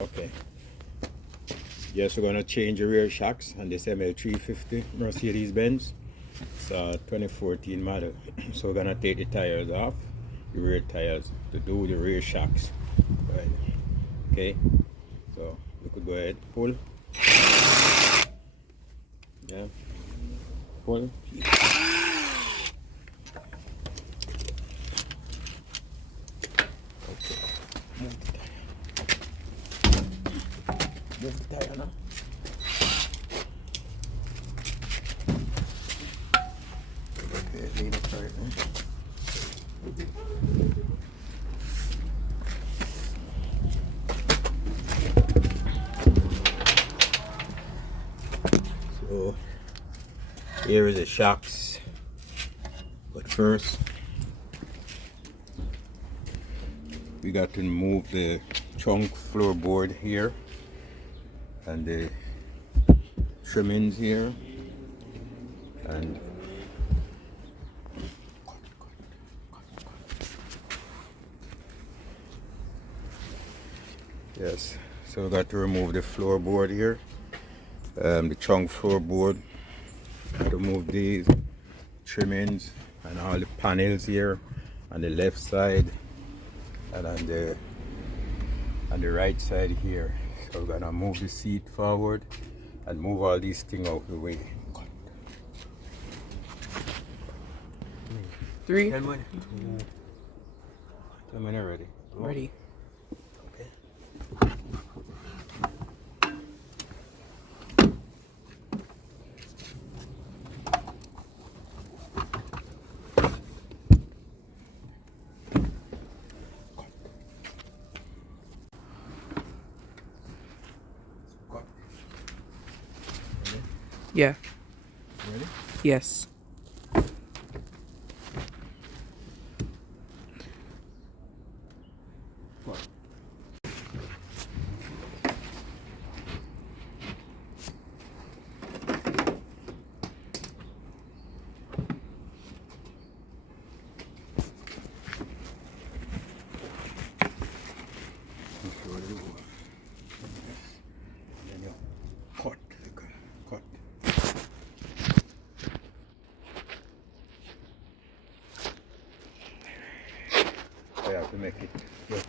Okay. Yes, we're gonna change the rear shocks on this ML350 Mercedes Benz. It's a 2014 model. So we're gonna take the tires off, the rear tires, to do the rear shocks. Right. Okay. So you could go ahead, pull. Yeah. Pull. Okay. Move the tire now. Okay, lean it right now. So here is the shocks. But first we got to remove the trunk floorboard here and the trimmings here and yes, so we got to remove the floorboard here, the trunk floorboard. Got to remove these trimmings and all the panels here on the left side and on the right side here. So we're gonna move the seat forward and move all these things out of the way. 3. 10 minutes. 10 minutes ready. Ready. Okay. Yeah. Ready? Yes. Cut. I have to make it. Cut.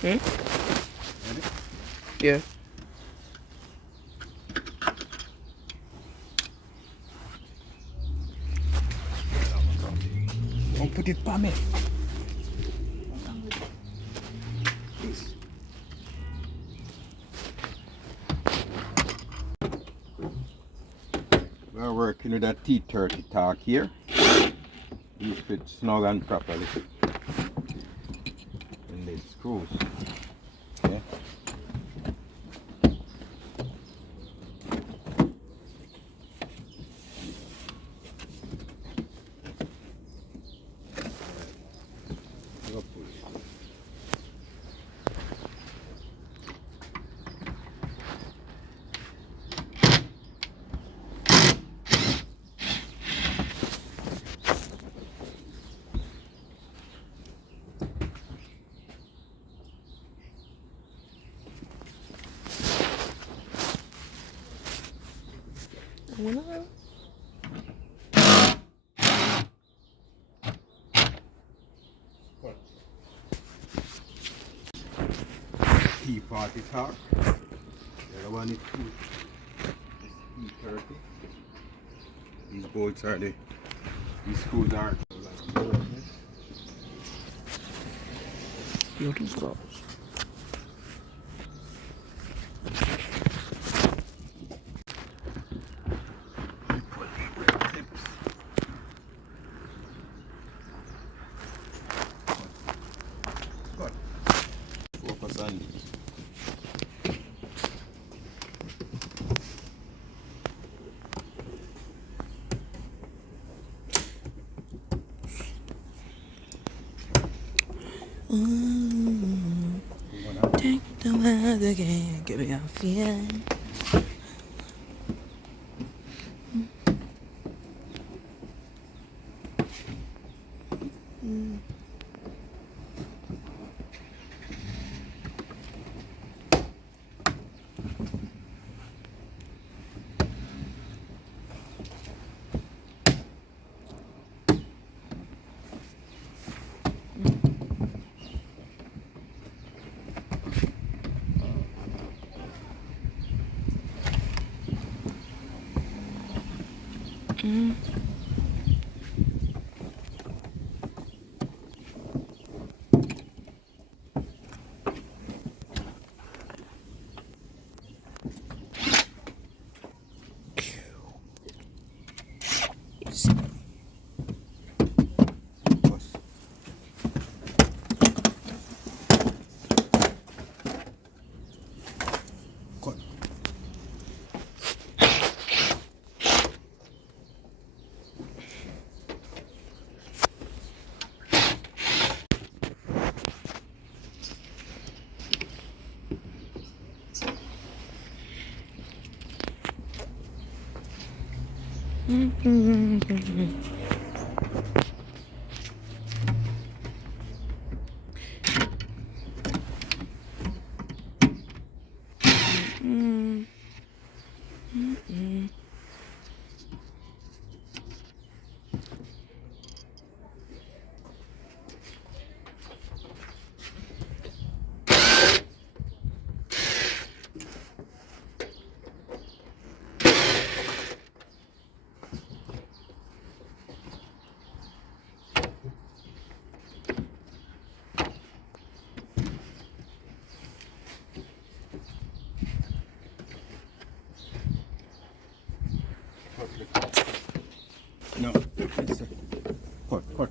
Hmm? Ready? Yeah. Don't put it by me. We're working with that T30 torque here. You fit snug and properly in these screws. Okay. T40 torque. The other one is T30. These bolts are these screws are You do close. Ooh, take the world again, give me a feeling. No, it's a cut.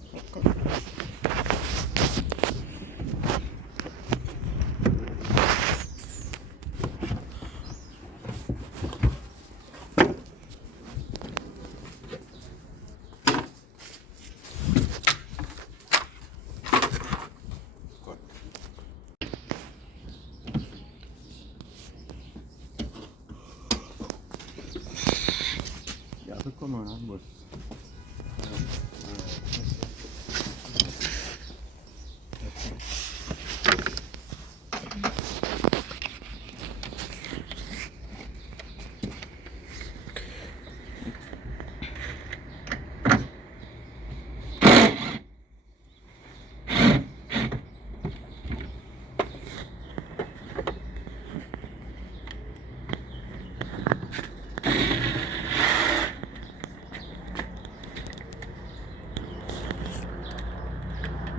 Yeah, but come on, boss.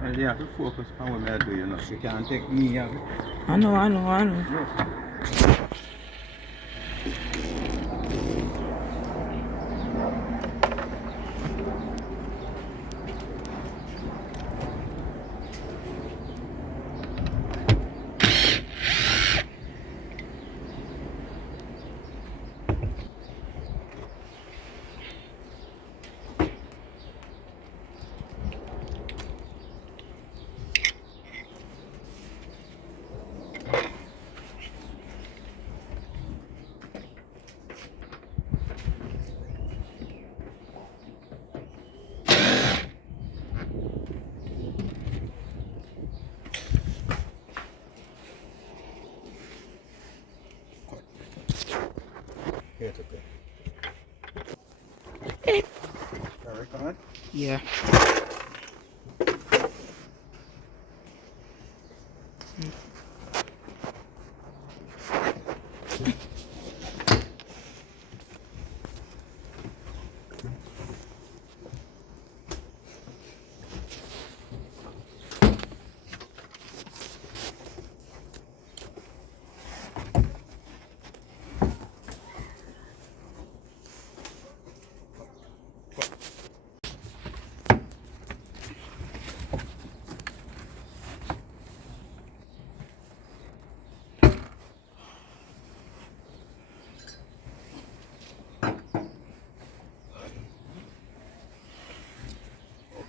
Well, you have to focus on what I do, you know. You can't take me out. I know. Yes. Here to go. Record? Yeah.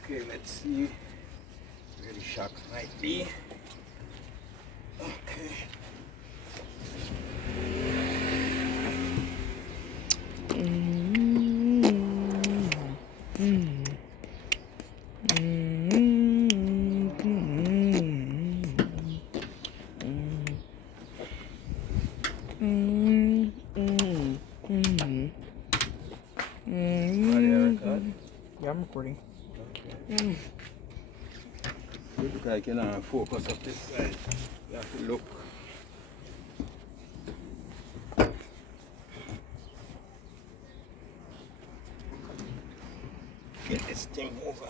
Okay, let's see where the shock might be. Yeah, I'm recording. Okay. Look like you can focus up this side. You have to look. Get this thing over.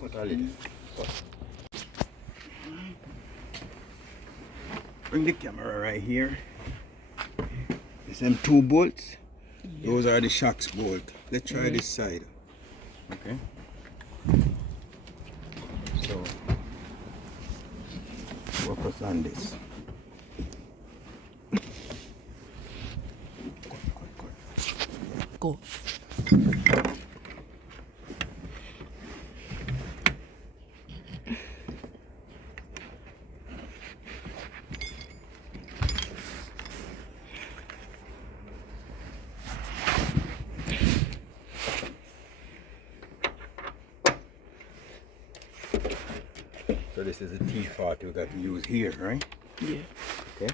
Cut a little. Cut. Bring the camera right here. There's them 2 bolts. Yeah. Those are the shocks bolt. Let's try this side. Okay. So focus on this. Go. So this is a T40 we got to use here, right? Yeah. Okay.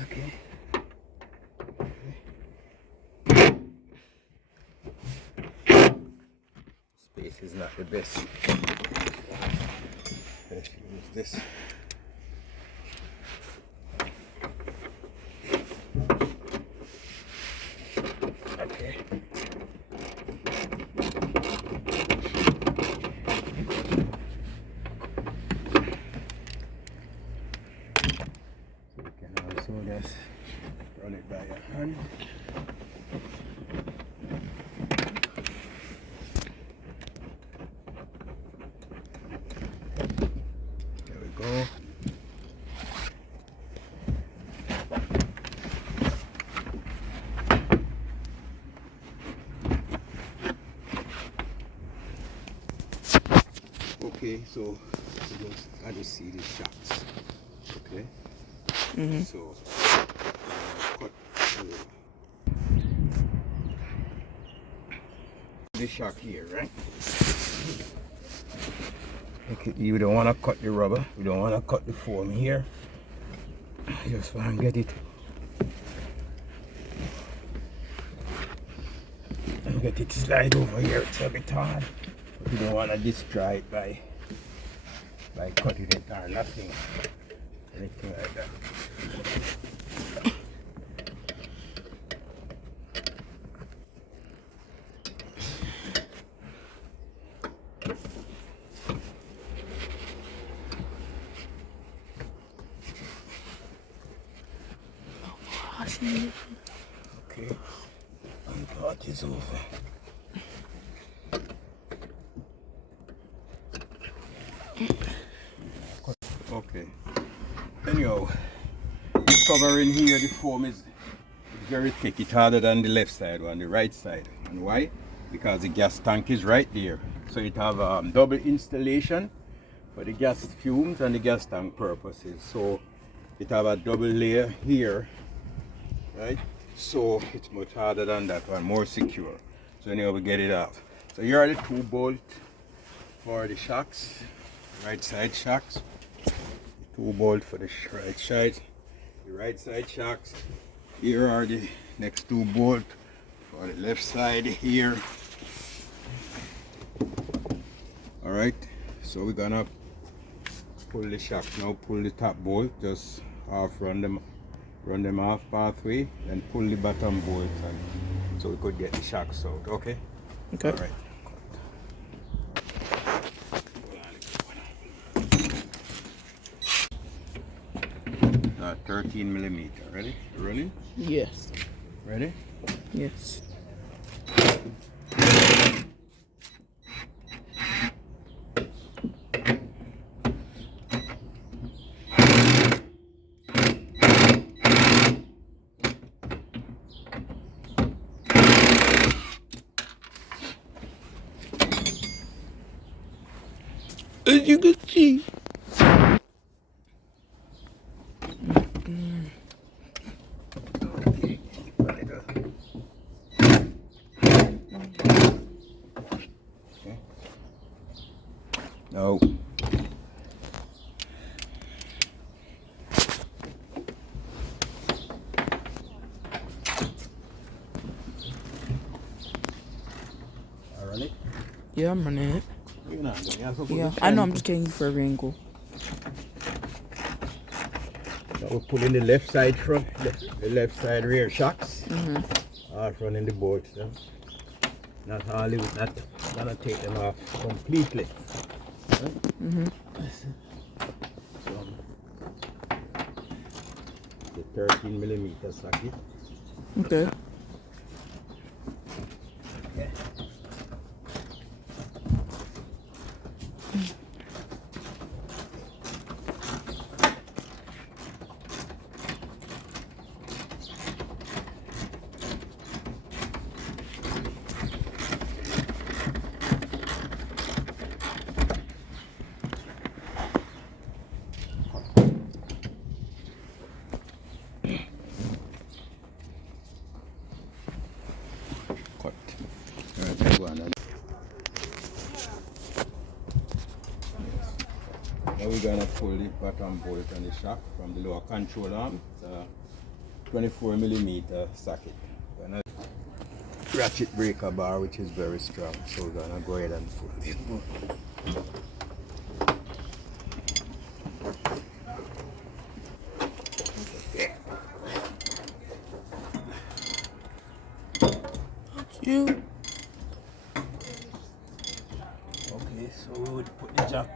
Okay. Space is not the best. Let's use this. Okay. So just run it by your hand. There we go. Okay, so I just see the shocks. Okay. So cut the shock here, right? Okay, you don't want to cut the rubber, you don't want to cut the foam here. You just want to get it and get it slide over here. It's a bit hard, but you don't want to destroy it by cutting it or nothing, anything like that. Okay, and part is over. Okay, anyhow, the cover in here, the foam is very thick. It's harder than the left side or on the right side. And why? Because the gas tank is right there. So it have double installation for the gas fumes and the gas tank purposes. So it have a double layer here, right? So it's much harder than that one, more secure. So anyhow, we get it off. So here are the 2 bolts for the shocks, right side shocks. 2 bolts for the right side, the right side shocks. Here are the next 2 bolts for the left side here. All right, so we're gonna pull the shocks now. Pull the top bolt, just run them off pathway, and pull the bottom bolt, and so we could get the shocks out. Okay. Okay. All right. 13mm. Ready? Running? Yes. Ready? Yes. As you can see. No. Run it? Yeah, I'm running it. You're not doing it. You're supposed Yeah, to I know. shine I'm it. just getting you for a angle. Now we're pulling the left side front, the left side rear shocks. Off running the bolts. Yeah? Not all of it, not gonna take them off completely. Right? So, the 13mm socket. Okay. Cut. Alright, let's go on then. Now we're gonna pull the bottom bolt on the shock from the lower control arm. It's a 24mm socket. We're gonna ratchet breaker bar, which is very strong, so we're gonna go ahead and pull this bolt. You. Okay, so we would put the jack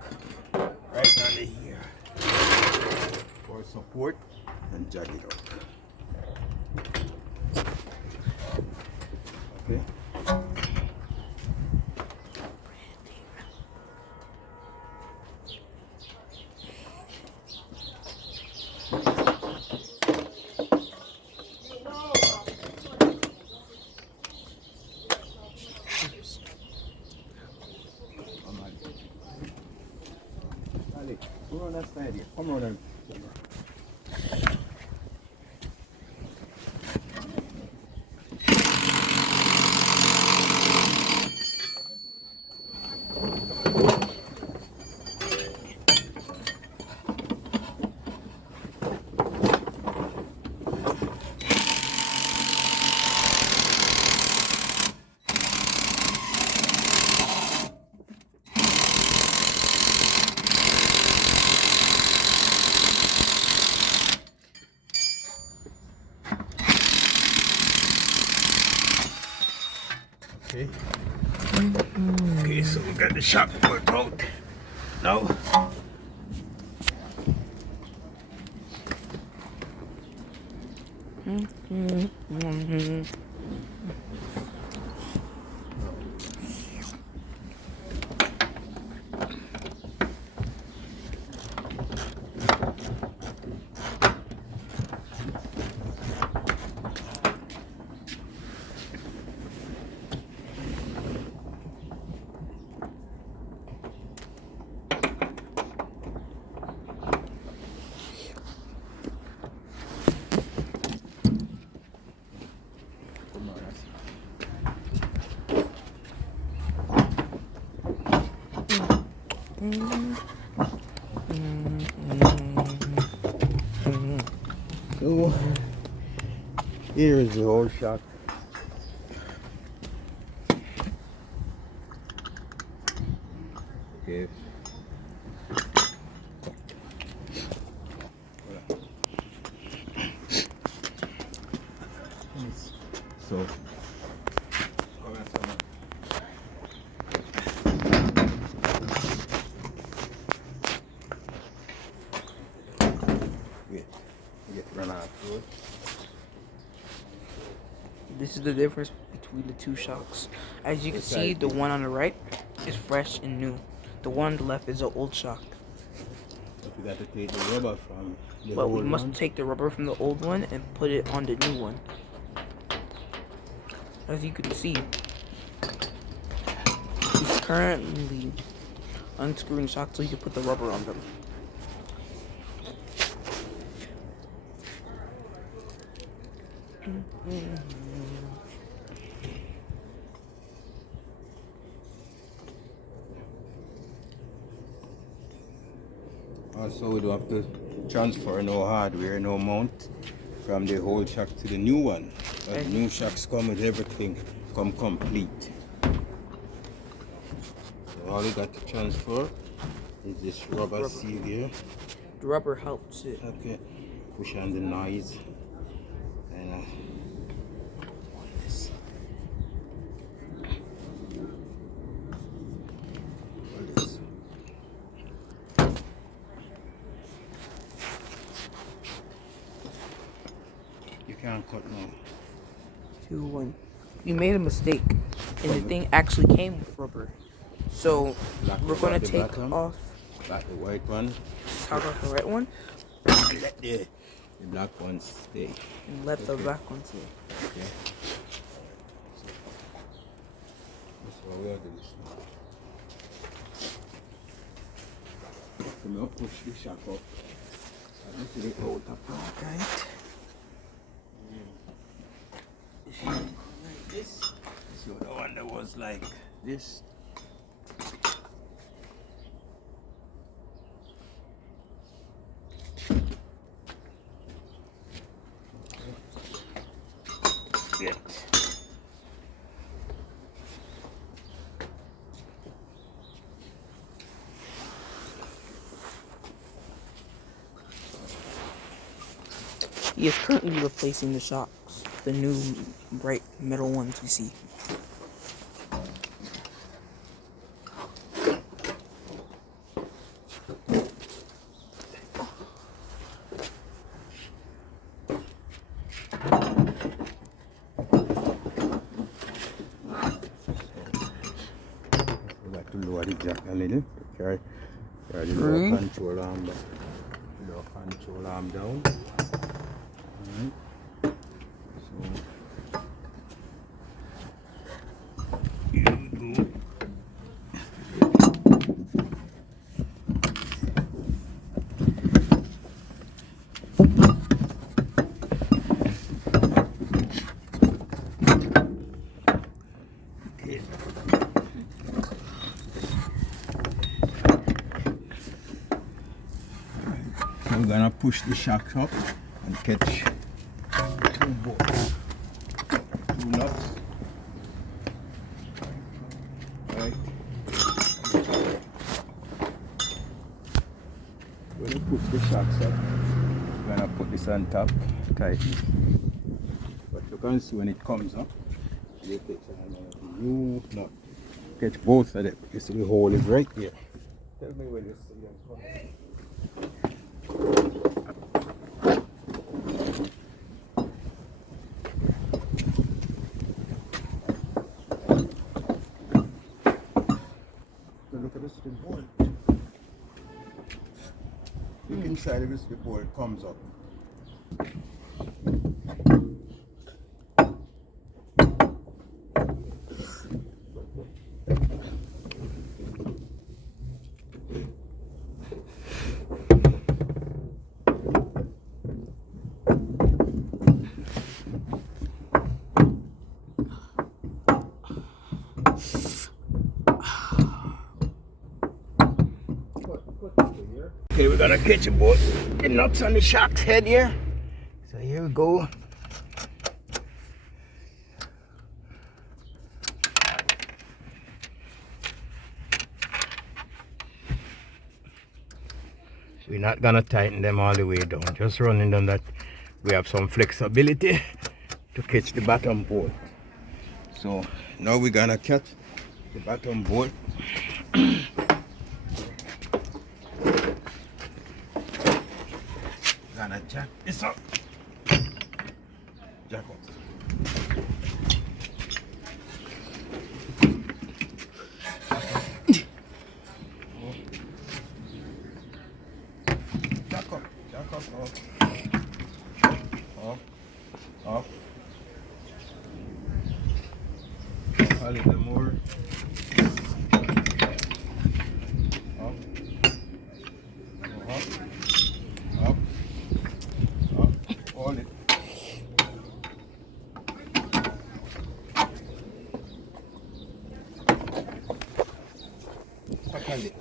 right under here for support and jack it up. Okay. Alex, go on that side here. Come on and okay. Okay, so we got the shock port out. Now so here is the whole shock. Okay. So wait, get run out through it. This is the difference between the two shocks. As you can see, the one on the right is fresh and new. The one on the left is an old shock. But we got to take the rubber from the But we old must one. take the rubber from the old one and put it on the new one. As you can see, he's currently unscrewing the shocks so you can put the rubber on them. Also, we don't have to transfer no hardware, no mount from the old shack to the new one. The new shacks come with everything, come complete. So all you got to transfer is this rubber seal here. The rubber helps it. Okay, push on the noise and this. This. You can't cut now. 2, 1. You made a mistake, and the thing actually came with rubber. So we're gonna take off. Like the white one. Take off the right one. Let the black one stay. And let the black one stay. Okay. So that's what we are doing this now. Come on, push the shack up. And this is the outer part, right? Like this. So the one that was like this. Yeah. He is currently replacing the shocks, the new bright metal ones you see. To lower the jack a little, carry the lower control arm down. Lower control arm down. Alright. So here we go. Okay. So we're gonna push the shocks up and catch two nuts. Right. When you push the shocks up, we're gonna put this on top, tighten. But you can see when it comes up, you catch a new nut. Catch both of them. You see the hole is right there. Tell me when you see them coming. Look at this, the bolt. Look inside of this, the bolt comes up. Okay, we're gonna catch a boat. The nuts on the shark's head here. So here we go. We're not gonna tighten them all the way down, just running them that we have some flexibility to catch the bottom bolt. So now we're gonna catch the bottom bolt. Gonna jack this up. Jack up. Jack up. Jack up. Up. Up. A little more. Up. Up. Up. Up. Hold it. Back on it.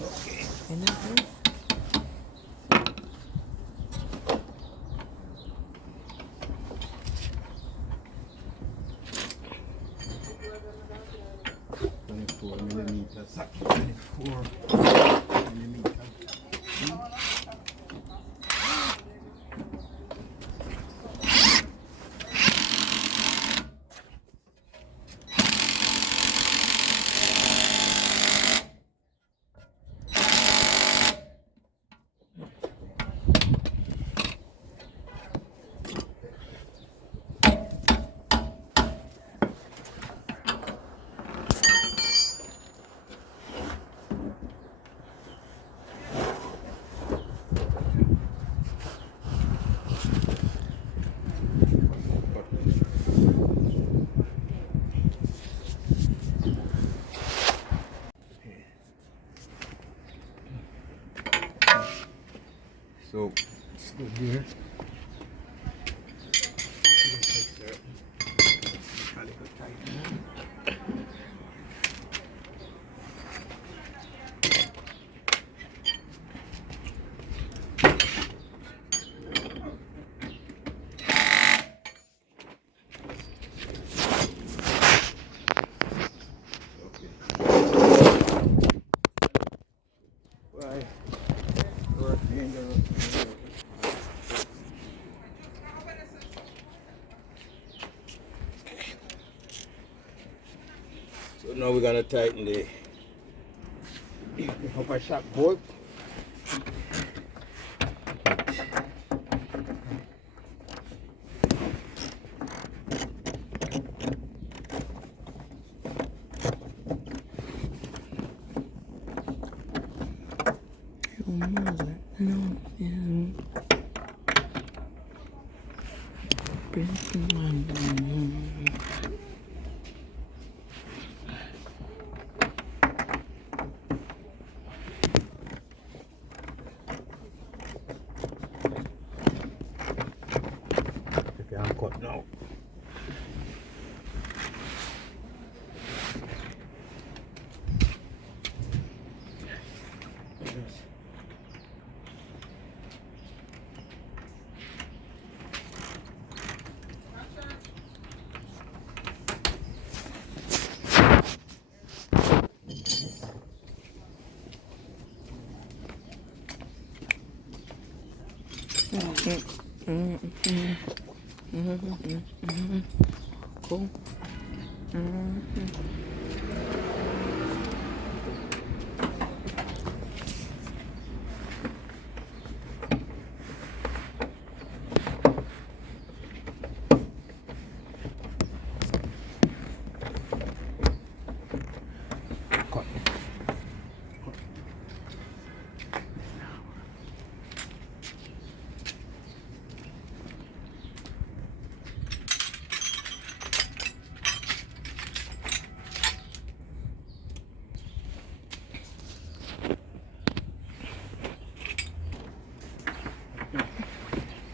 Okay. 24mm socket. 24mm. So it's good here. So now we're gonna tighten the upper shock bolt. Okay, I'm cut now. Cool.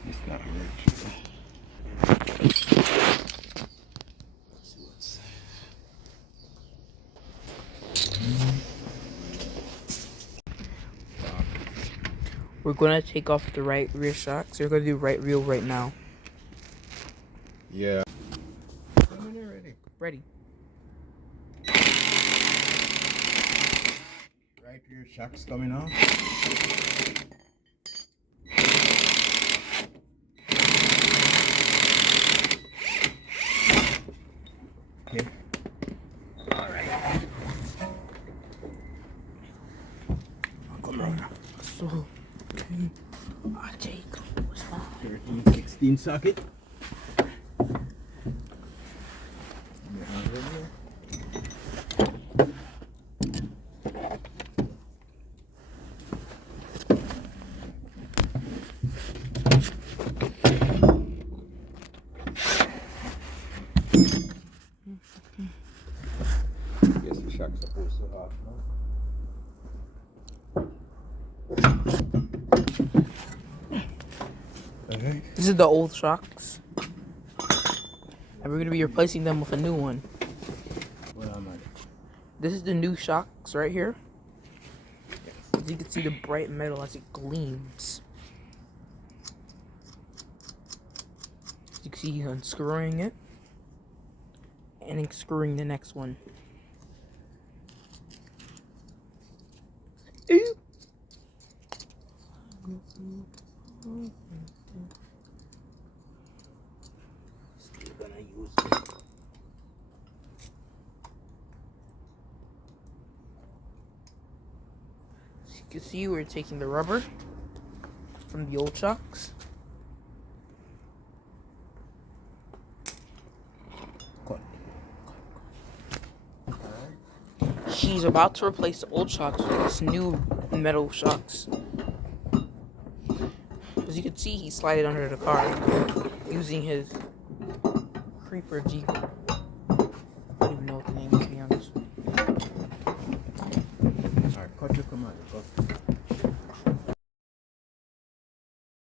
It's not right. We're gonna take off the right rear shocks. We're gonna do right wheel right now. Yeah. When you're ready. Ready. Right rear shocks coming off. Okay. Alright. Come around. So, okay. I take. What's fine. 13, 16 socket. Yes, the shock's supposed to off now. Okay. This is the old shocks. And we're gonna be replacing them with a new one. What am I? This is the new shocks right here. As you can see the bright metal as it gleams. As you can see unscrewing it. And unscrewing the next one. Still gonna use it. As you can see, we're taking the rubber from the old shocks. He's about to replace the old shocks with this new metal shocks. As you can see, he slid it under the car using his creeper Jeep.